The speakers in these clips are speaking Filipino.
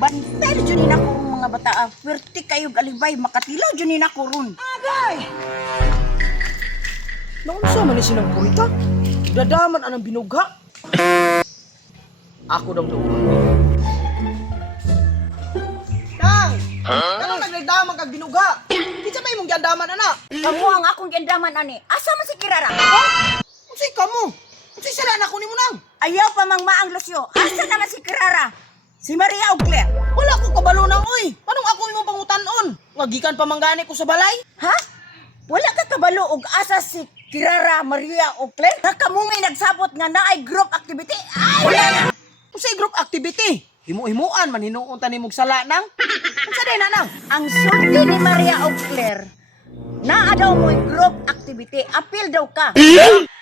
Bantel dyan na ko mga bata. Pwerte kayo galibay, makatilaw dyan na ko ron. Agay! Naunsa man ni sinang purita? Dadaman anang binugha? Ako daw daw. Nang! Kanang nagdaman kag binugha? Kitsa may mong gandaman, anak? Kamu ang akong gandaman ani. Asa man si Kirara? Unsay ka mo? Unsay sila anak ko ni mo nang? Ayaw pa mang maang Lucio. Asa naman si Kirara? Si Maria o Claire? Wala ko kabalo nang oy. Anong ako imong pangutan-on? Ngagikan pa manggani ko sa balay? Ha? Wala ka kabalo og asa si Kirara, Maria o Claire? Nakamungay nagsabot nga naay group activity? Ay! Wala na! Unsay group activity? Himu-himuan man hinuon ta nimog sala nang. Unsa day na nang? Ang sulti ni Maria o Claire, naa daw mo'y group activity. Apil daw ka.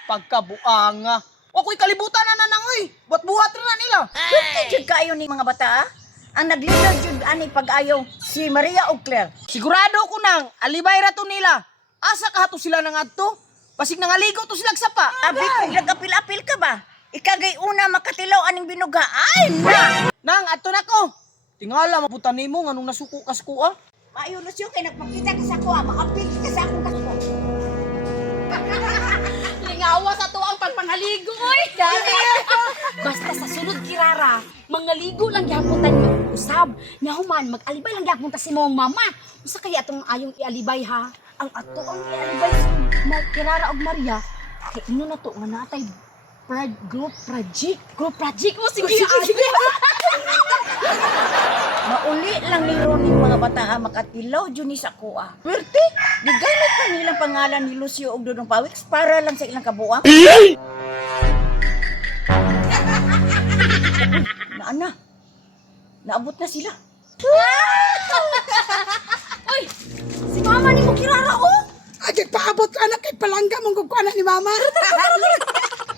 Pagkabuanga. O ko'y kalibutan na nang oy. Buhat-buhat na nila. Pwede jud kayo ni mga bata, ah? Ang nag-leader jud ani pag-ayaw si Maria o Claire. Sigurado ko nang alibay ra to nila. Asa ka to sila nang adto? Pasig nangaligo to sila sapa. Abi kung nag-apil-apil ka ba? Ikagay una makatilaw aning binuga. Ay na! Nang adto na ko. Tingala mabutan nimo nganong nasuko ka sa kuha. Maayo Lucio kay nagpakita ka sa ako, ah. Makapil ka sa akong kasko. Lingawa sa to ang pagpanghaligo, oy! Dali! Basta sa sunod kirara, mangaligo lang gihaputan niyo usab. Nya human mag-alibay lang gyapon ta si mong mama. Usa kay atong ayong ialibay ha? Ang ato ang ialibay si Kirara og Maria. Kay ino na to nga natay group project. Oh, sige. Mauli lang ni Ronnie mga bata, ah. Makatilaw jud ni sa kuha. Pwerte, gigamit pa nilang pangalan ni Lucio og Dudong Pawiks para lang sa ilang kabuang. Naana. Naabot na sila. Oy, si mama ni mo Kirara, oh! Agad paabot anak kay palangga mong kukuanan ni mama.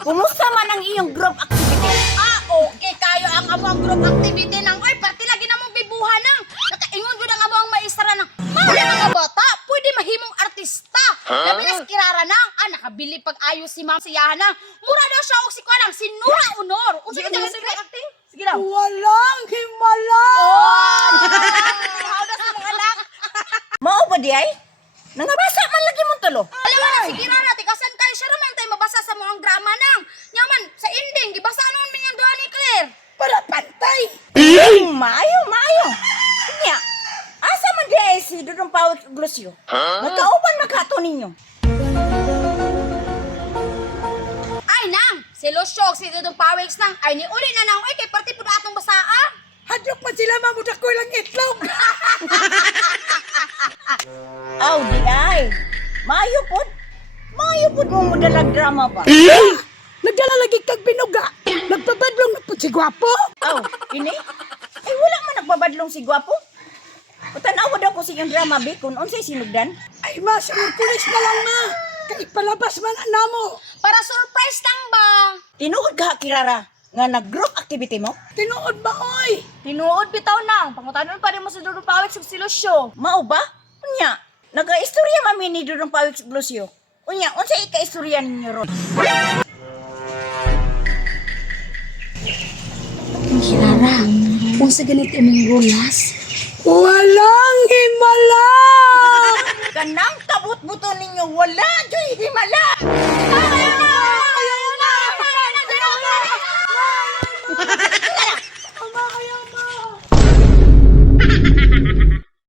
Kumusta man ang iyong group activity? Okay kayo ang among group activity nang oy party lagi na mong bibuhan nang nakaingon gud ang among maestra nang mali mga bata pwede mahimong artista labi na si Kirara nang nakabili pag ayos si ma'am siya nang mura daw siya og si Kwanang si Nura Honor unsa ka sa acting sige daw Walang himala. how does mga anak Mao ba di ay? Nangabasa man lagi mong tulo. alam mo na si Kirara tikasan kayo siya raman tay mabasa sa mga drama nang nyaman sa ending gibasa noon min yang duha ni Claire Para pantay. Maayo. Nya, asa man di ay si Dudong Pawiks ug Lucio? Nagkauban maghato ninyo. ay nang si Lucio si Dudong Pawiks nang ay ni uli na nang oy kay party pud atong basaa. Hadlok man sila mamudak ko lang itlog. Aw di ay. Maayo pod mo modalag drama ba? Nagdala lagi kag binuga. Nagpabadlong na po si Gwapo. Aw, ini? Ay wala man nagbabadlong si Gwapo. Utanawa daw ko sa iyong drama, Bi, kung unsay sinugdan. Ay mas, pulis na lang na. Kay palabas man ang namo. Para surprise lang ba? Tinuod ka, Kirara, nga nag-group activity mo? Tinuod ba oy? Tinuod bitaw nang. Pangutanon pa rin mo sa Dudong Pawiks ug si Lucio. Mao ba? Unya, nag-istorya mami ni Dudong Pawiks ug Lucio. Unya, unsay ika-istorya ninyo ron? Kirara, unsa ganit imong rulas? Walang himala. Kanang kabut-buto ninyo, wala joy himala! Ama, ayaw ma.